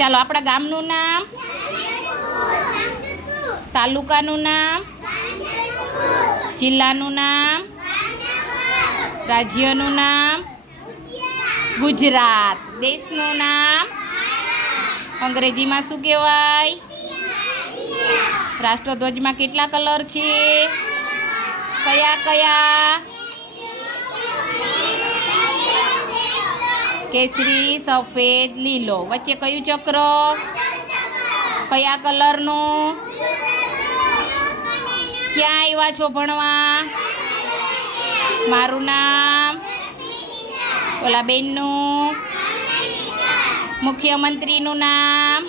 ચાલો આપણા ગામનું નામ, તાલુકાનું નામ, જિલ્લાનું નામ, રાજ્યનું નામ ગુજરાત, દેશનું નામ અંગ્રેજીમાં શું કહેવાય? રાષ્ટ્રધ્વજમાં કેટલા કલર છે? કયા કયા? કેસરી, સફેદ, લીલો. વચ્ચે કયું ચક્ર? કયા કલરનું? ક્યાં આવ્યા છો ભણવા? મારું નામ, ઓલા બેનનું, મુખ્યમંત્રીનું નામ,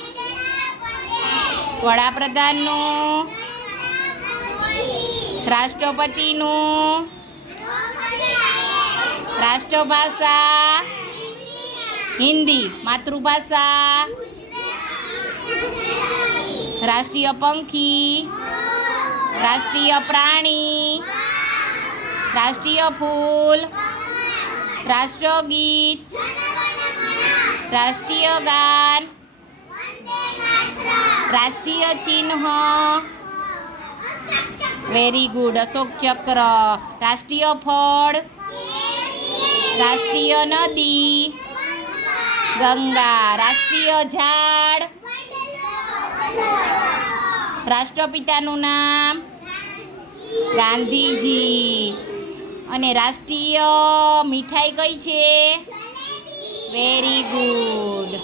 વડાપ્રધાનનું, રાષ્ટ્રપતિનું, રાષ્ટ્રભાષા હિન્દી, માતૃભાષા, રાષ્ટ્રીય પંખી, રાષ્ટ્રીય પ્રાણી, રાષ્ટ્રીય ફૂલ, રાષ્ટ્રગીત, રાષ્ટ્રીય ગાન, રાષ્ટ્રીય ચિહ્ન. Very good. અશોક ચક્ર. રાષ્ટ્રીય ફળ, રાષ્ટ્રીય નદી ગંગા, રાષ્ટ્રીય ઝાડ, રાષ્ટ્રપિતાનું નામ ગાંધીજી. અને રાષ્ટ્રીય મીઠાઈ કઈ છે? Very good.